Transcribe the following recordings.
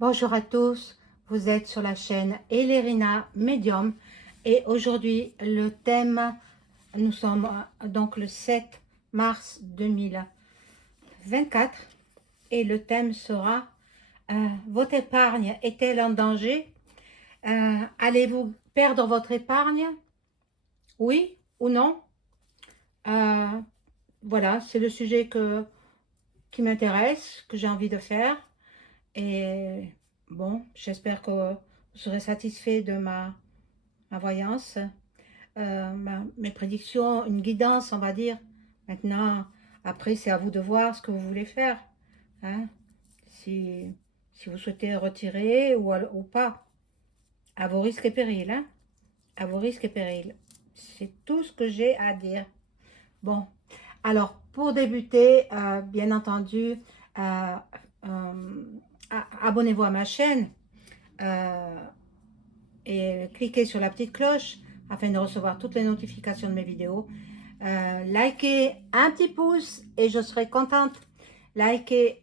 Bonjour à tous, vous êtes sur la chaîne Elerina Medium et aujourd'hui le thème, nous sommes donc le 7 mars 2024 et le thème sera votre épargne est-elle en danger? Allez-vous perdre votre épargne? Oui ou non? Euh, voilà, c'est le sujet qui m'intéresse, que j'ai envie de faire. Et bon, j'espère que vous serez satisfait de ma voyance, mes prédictions, une guidance, on va dire. Maintenant, après, c'est à vous de voir ce que vous voulez faire, hein. Si, si vous souhaitez retirer ou pas, à vos risques et périls, hein. À vos risques et périls. C'est tout ce que j'ai à dire. Bon, alors, pour débuter, bien entendu, euh, euh, abonnez-vous à ma chaîne euh, et cliquez sur la petite cloche afin de recevoir toutes les notifications de mes vidéos. Likez un petit pouce et je serai contente. Likez,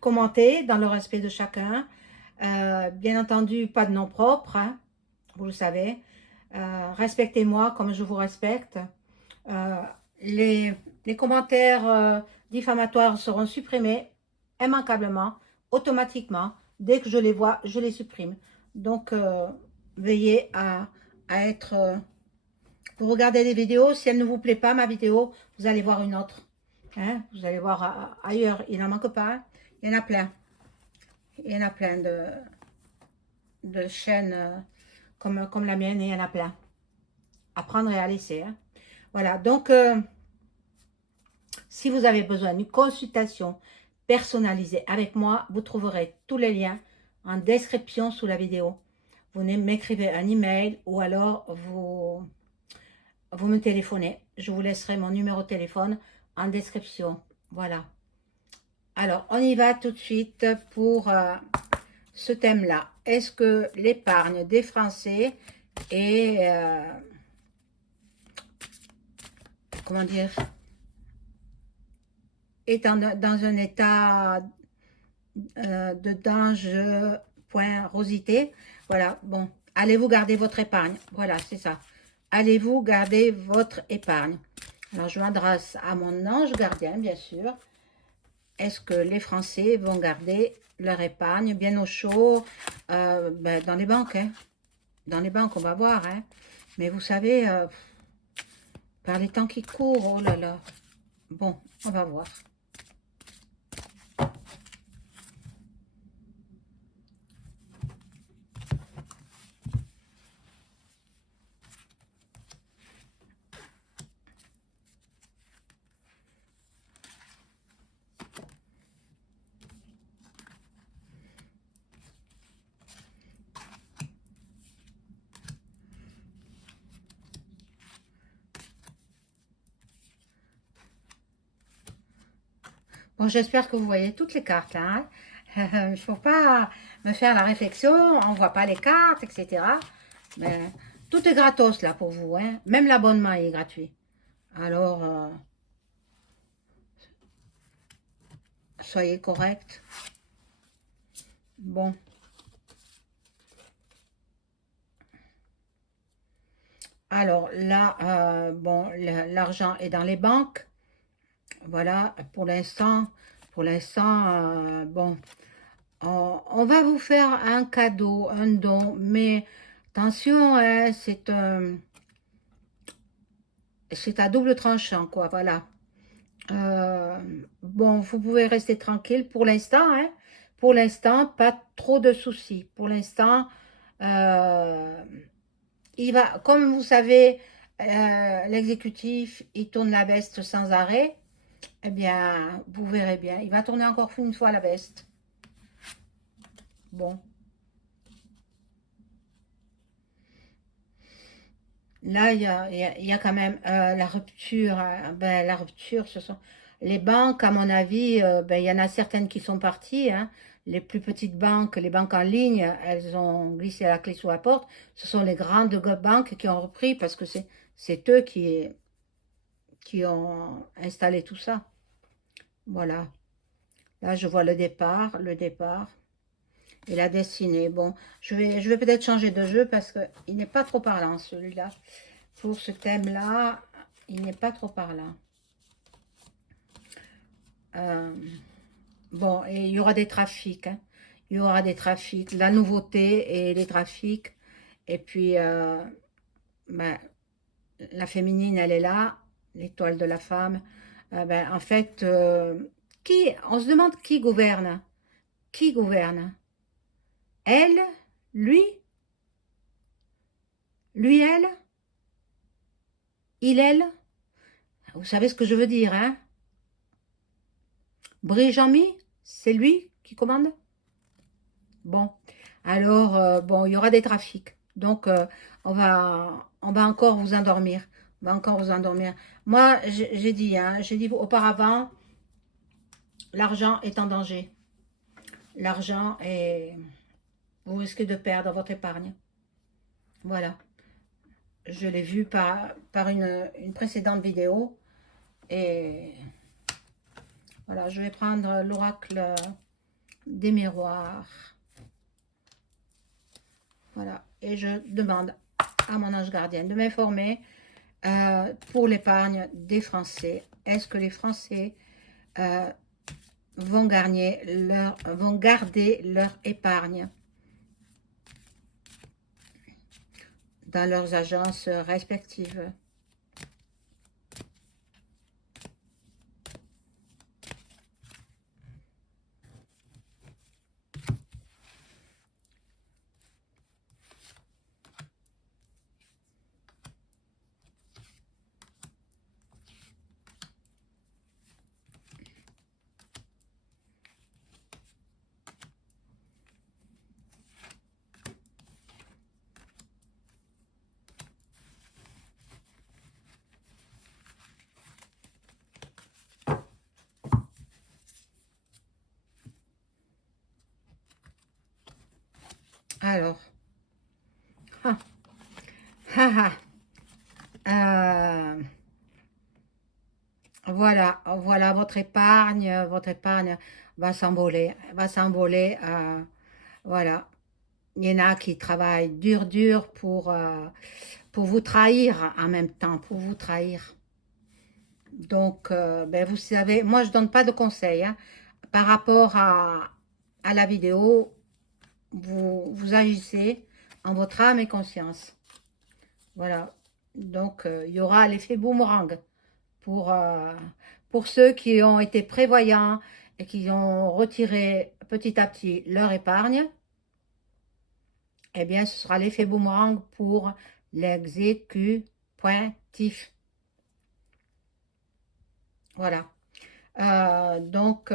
commentez dans le respect de chacun. Bien entendu, pas de nom propre, hein, vous le savez. Respectez-moi comme je vous respecte. Euh, les, les commentaires diffamatoires seront supprimés immanquablement, automatiquement. Dès que je les vois, je les supprime. Donc, veillez à être... vous regardez des vidéos, si elle ne vous plaît pas, ma vidéo, vous allez voir une autre. Hein, vous allez voir ailleurs, il n'en manque pas. Hein. Il y en a plein. Il y en a plein de chaînes comme la mienne, il y en a plein. À prendre et à laisser. Hein. Voilà, donc... si vous avez besoin d'une consultation personnalisée avec moi, vous trouverez tous les liens en description sous la vidéo. Vous m'écrivez un email ou alors vous me téléphonez. Je vous laisserai mon numéro de téléphone en description. Voilà. Alors, on y va tout de suite pour ce thème-là. Est-ce que l'épargne des Français est, comment dire, est dans un état de danger, point rosité. Voilà, bon, allez-vous garder votre épargne? Voilà, c'est ça. Allez-vous garder votre épargne? Alors, je m'adresse à mon ange gardien, bien sûr. Est-ce que les Français vont garder leur épargne bien au chaud dans les banques, hein? Dans les banques, on va voir, hein? Mais vous savez, par les temps qui courent, oh là là. Bon, on va voir. Bon, j'espère que vous voyez toutes les cartes, là, hein. Il ne faut pas me faire la réflexion, on ne voit pas les cartes, etc. Mais tout est gratos, là, pour vous, hein. Même l'abonnement est gratuit. Alors, soyez corrects. Bon. Alors, là, bon, l'argent est dans les banques. Voilà, pour l'instant, bon, on va vous faire un cadeau, un don, mais attention, hein, c'est à double tranchant, quoi, voilà. Euh, bon, vous pouvez rester tranquille pour l'instant, hein. Pour l'instant, pas trop de soucis. Pour l'instant, euh, il va, comme vous savez, l'exécutif, il tourne la veste sans arrêt. Eh bien, vous verrez bien. Il va tourner encore une fois la veste. Bon. Là, il y a quand même la rupture. Ben, la rupture, ce sont les banques, à mon avis. Ben, il y en a certaines qui sont parties. Hein. Les plus petites banques, les banques en ligne, elles ont glissé la clé sous la porte. Ce sont les grandes banques qui ont repris parce que c'est eux qui ont installé tout ça. Voilà. Là, je vois le départ, et la destinée. Bon, je vais peut-être changer de jeu parce qu'il n'est pas trop parlant, celui-là. Pour ce thème-là, il n'est pas trop parlant. Bon, et il y aura des trafics, hein. Il y aura des trafics, la nouveauté et les trafics. Et puis, ben, la féminine, elle est là, l'étoile de la femme. Ben, en fait, on se demande qui gouverne. Qui gouverne? Elle? Lui? Lui, elle? Il, elle? Vous savez ce que je veux dire, hein? Brie-Jean-Mi, c'est lui qui commande? Bon, alors, bon, il y aura des trafics. Donc, on va encore vous endormir. On va encore vous endormir. Moi, j'ai dit auparavant, l'argent est en danger. L'argent est... Vous risquez de perdre votre épargne. Voilà. Je l'ai vu par une précédente vidéo. Et voilà, je vais prendre l'oracle des miroirs. Voilà. Et je demande à mon ange gardien de m'informer pour l'épargne des Français. Est-ce que les Français vont garder leur épargne dans leurs agences respectives? Alors, ah, ah, ah, voilà, voilà votre épargne va s'envoler. Voilà, il y en a qui travaillent dur, dur pour vous trahir en même temps, pour vous trahir. Donc, ben vous savez, moi je donne pas de conseils, hein. Par rapport à la vidéo, vous agissez en votre âme et conscience. Voilà. Donc, il y aura l'effet boomerang pour ceux qui ont été prévoyants et qui ont retiré petit à petit leur épargne. Eh bien, ce sera l'effet boomerang pour l'exécutif. Voilà. Donc,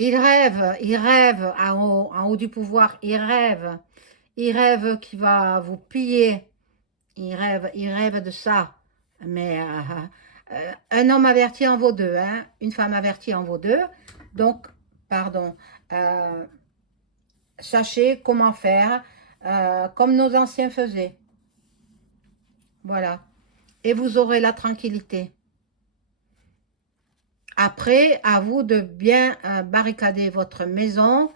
il rêve en haut du pouvoir, il rêve qu'il va vous piller, il rêve de ça. Mais un homme averti en vaut deux, hein, une femme avertie en vaut deux. Donc, pardon, sachez comment faire, comme nos anciens faisaient. Voilà. Et vous aurez la tranquillité. Après, à vous de bien barricader votre maison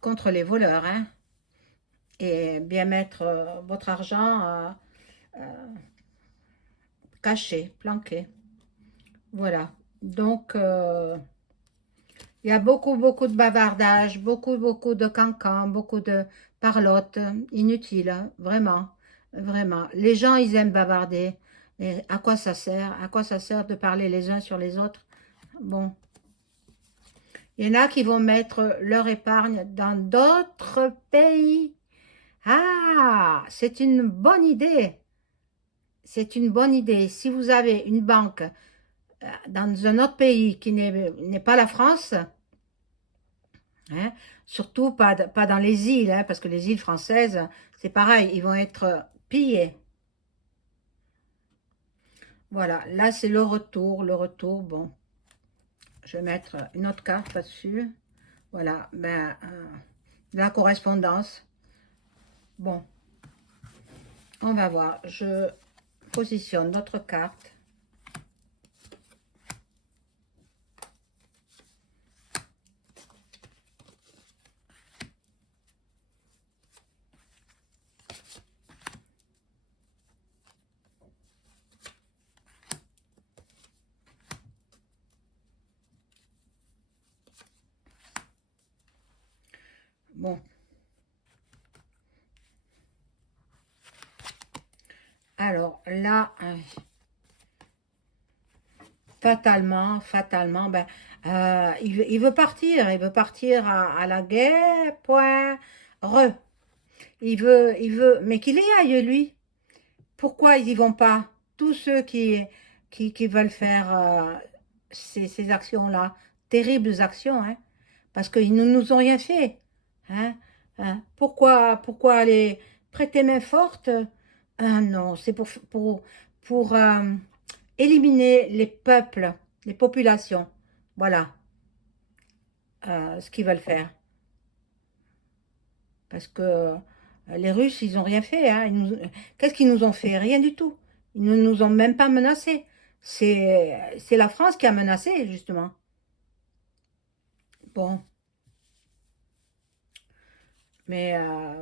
contre les voleurs, hein, et bien mettre votre argent caché, planqué. Voilà. Donc, il y a beaucoup, beaucoup de bavardage, beaucoup, beaucoup de cancans, beaucoup de parlotte inutiles, hein, vraiment, vraiment. Les gens, ils aiment bavarder. Et à quoi ça sert? À quoi ça sert de parler les uns sur les autres? Bon. Il y en a qui vont mettre leur épargne dans d'autres pays. Ah, c'est une bonne idée. C'est une bonne idée. Si vous avez une banque dans un autre pays qui n'est pas la France, hein, surtout pas dans les îles, hein, parce que les îles françaises, c'est pareil, ils vont être pillés. Voilà, là c'est le retour, bon, je vais mettre une autre carte là-dessus. Voilà, ben, la correspondance. Bon, on va voir, je positionne notre carte. Bon. Alors là, fatalement, ben, il veut partir. Il veut partir à la guerre, point, re. Mais qu'il y aille, lui. Pourquoi ils y vont pas? Tous ceux qui veulent faire ces actions-là, terribles actions, hein, parce qu'ils ne nous ont rien fait. Hein, hein. Pourquoi aller prêter main forte? Ah non, c'est pour éliminer les peuples, les populations. Voilà ce qu'ils veulent faire. Parce que les Russes, ils n'ont rien fait. Hein. Qu'est-ce qu'ils nous ont fait? Rien du tout. Ils ne nous ont même pas menacés. C'est la France qui a menacé, justement. Bon, mais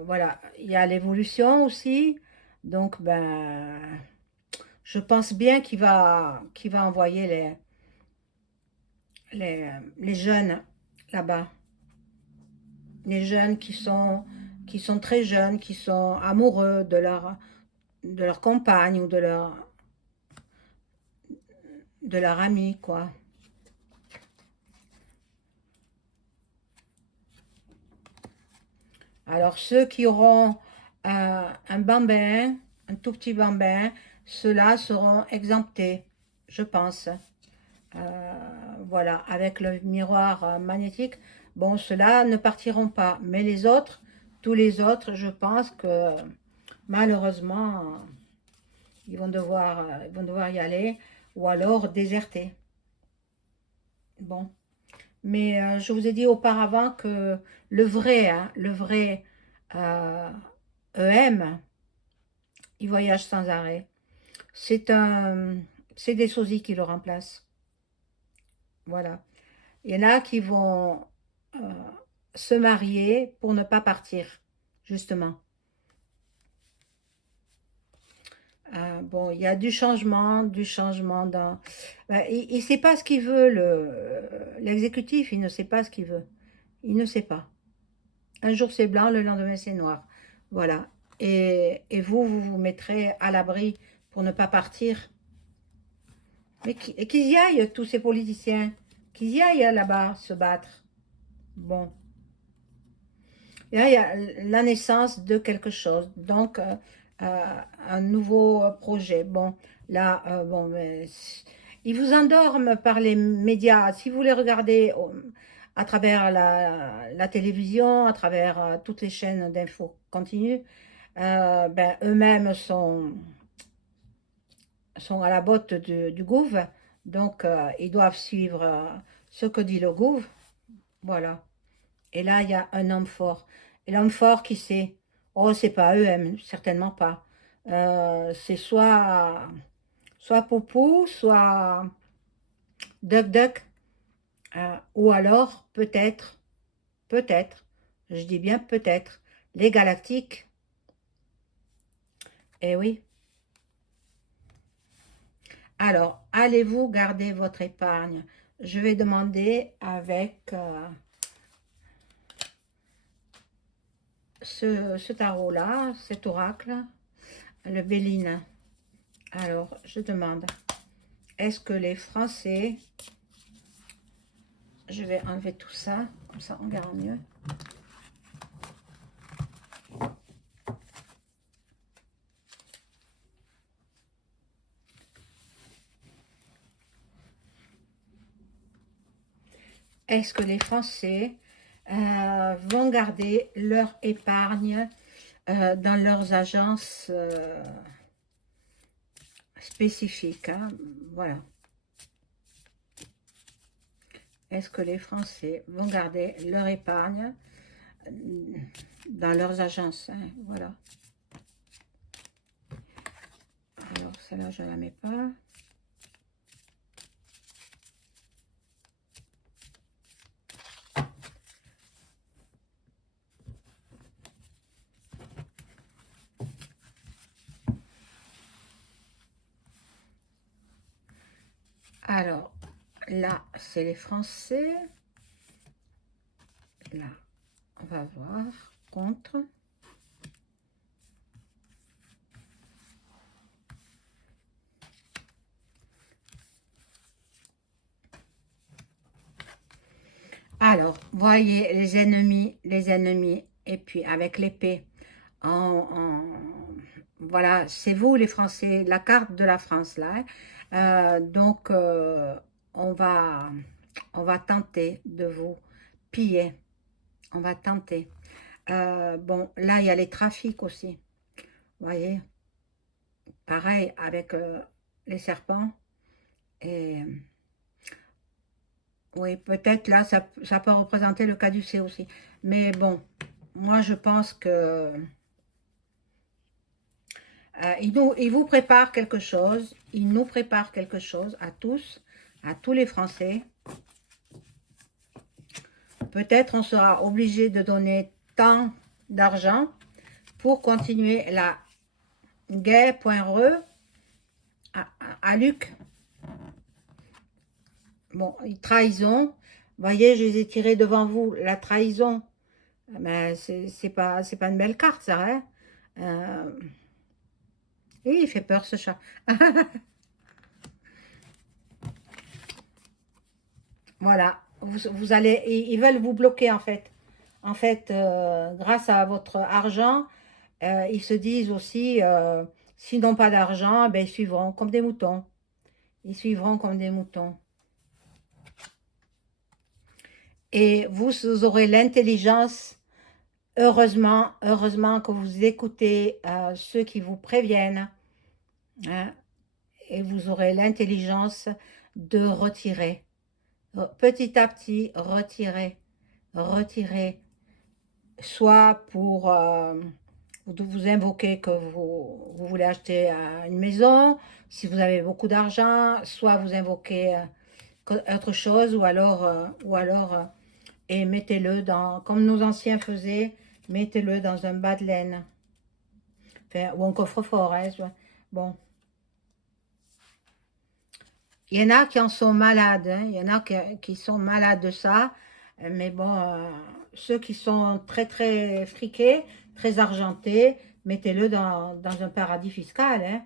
voilà, il y a l'évolution aussi. Donc, ben, je pense bien qu'il va envoyer les jeunes là-bas. Les jeunes qui sont très jeunes, qui sont amoureux de leur compagne ou de leur ami, quoi. Alors, ceux qui auront un bambin, un tout petit bambin, ceux-là seront exemptés, je pense. Voilà, avec le miroir magnétique, bon, ceux-là ne partiront pas. Mais les autres, tous les autres, je pense que malheureusement, ils vont devoir y aller ou alors déserter. Bon. Mais je vous ai dit auparavant que le vrai euh, EM, il voyage sans arrêt. C'est un, c'est des sosies qui le remplacent. Voilà. Il y en a qui vont euh, se marier pour ne pas partir, justement. Bon, il y a du changement dans. Il ne sait pas ce qu'il veut, l'exécutif, il ne sait pas ce qu'il veut. Il ne sait pas. Un jour c'est blanc, le lendemain c'est noir. Voilà. Et vous vous mettrez à l'abri pour ne pas partir. Mais qu'ils y aillent, tous ces politiciens. Qu'ils y aillent là-bas se battre. Bon. Et là, il y a la naissance de quelque chose. Donc, un nouveau projet. Bon, là, bon, mais ils vous endorment par les médias. Si vous les regardez à travers la télévision, à travers toutes les chaînes d'infos continues, ben, eux-mêmes sont à la botte du gouv. Donc, ils doivent suivre ce que dit le gouv. Voilà. Et là, il y a un homme fort. Et l'homme fort, qui c'est? Oh, c'est pas eux, certainement pas. C'est soit Poupou, soit Duck Duck, ou alors peut-être, je dis bien peut-être, les Galactiques. Eh oui. Alors, allez-vous garder votre épargne? Je vais demander avec ce tarot-là, cet oracle, le Béline. Alors, je demande, est-ce que les Français, je vais enlever tout ça, comme ça on verra mieux. Est-ce que les Français vont garder leur épargne dans leurs agences spécifiques, hein? Voilà. Est-ce que les Français vont garder leur épargne dans leurs agences, hein? Voilà. Alors, celle-là, je ne la mets pas. Alors, là, c'est les Français. Là, On va voir. Contre. Alors, voyez les ennemis, et puis avec l'épée, voilà, c'est vous les Français, la carte de la France là, hein. Donc, on va, on va tenter de vous piller, on va tenter. Bon, là, il y a les trafics aussi, vous voyez, pareil avec les serpents, et oui, peut-être là, ça peut représenter le caducée aussi. Mais bon, moi, je pense que il vous prépare quelque chose. Il nous prépare quelque chose à tous les Français. Peut-être on sera obligé de donner tant d'argent pour continuer la guerre.re à Luc. Bon, trahison. Voyez, je les ai tirés devant vous. La trahison, mais c'est pas une belle carte, ça, hein. Et il fait peur, ce chat. Voilà. Vous allez, ils veulent vous bloquer, en fait. En fait, grâce à votre argent, ils se disent aussi, s'ils n'ont pas d'argent, ben, ils suivront comme des moutons. Ils suivront comme des moutons. Et vous aurez l'intelligence, heureusement que vous écoutez ceux qui vous préviennent, hein, et vous aurez l'intelligence de retirer. Petit à petit, retirer. Soit pour vous invoquer que vous voulez acheter une maison, si vous avez beaucoup d'argent, soit vous invoquez autre chose, ou alors et mettez-le dans, comme nos anciens faisaient, mettez-le dans un bas de laine, enfin, ou un coffre-fort, hein. Bon, il y en a qui en sont malades, hein. Il y en a qui sont malades de ça, mais bon, ceux qui sont très très friqués, très argentés, mettez-le dans un paradis fiscal,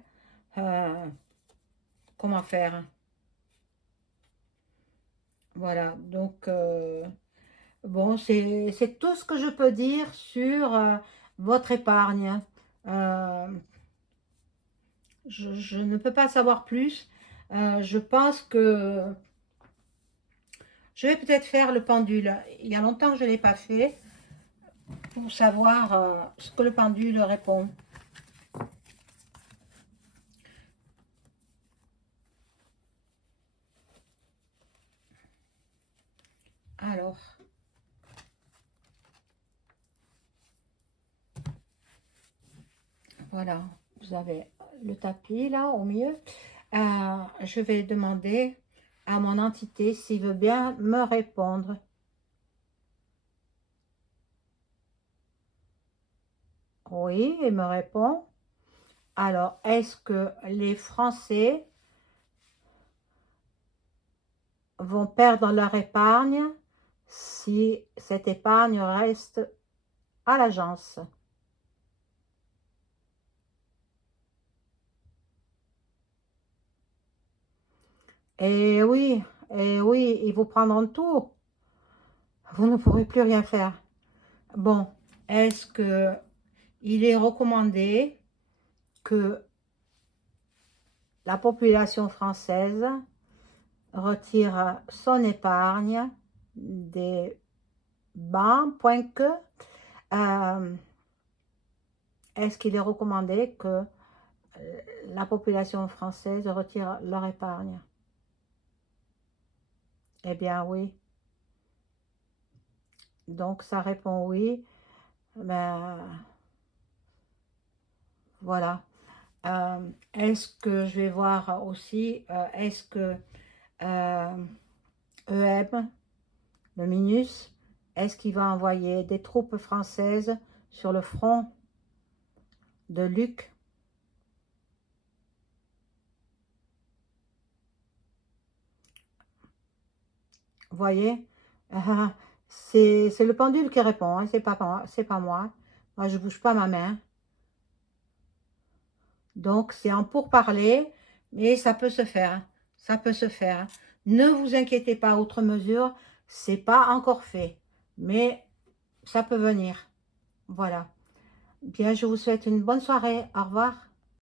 hein. Comment faire? Voilà, donc bon, c'est tout ce que je peux dire sur votre épargne. Euh, je ne peux pas savoir plus. Je pense que je vais peut-être faire le pendule. Il y a longtemps que je ne l'ai pas fait pour savoir ce que le pendule répond. Alors, voilà, vous avez le tapis là au milieu. Je vais demander à mon entité s'il veut bien me répondre. Oui, il me répond. Alors, est-ce que les Français vont perdre leur épargne si cette épargne reste à l'agence? Et oui, ils vous prendront tout. Vous ne pourrez plus rien faire. Bon, est-ce que il est recommandé que la population française retire son épargne des banques? Euh, Est-ce qu'il est recommandé que la population française retire leur épargne? Eh bien oui. Donc ça répond oui. Ben voilà. Est-ce que je vais voir aussi, est-ce que EM, le MINUS, est-ce qu'il va envoyer des troupes françaises sur le front de Luc? Vous voyez, C'est le pendule qui répond, hein, c'est pas moi. Moi, je bouge pas ma main. Donc, c'est en pourparler, mais ça peut se faire. Ça peut se faire. Ne vous inquiétez pas, outre mesure, c'est pas encore fait. Mais ça peut venir. Voilà. Bien, je vous souhaite une bonne soirée. Au revoir.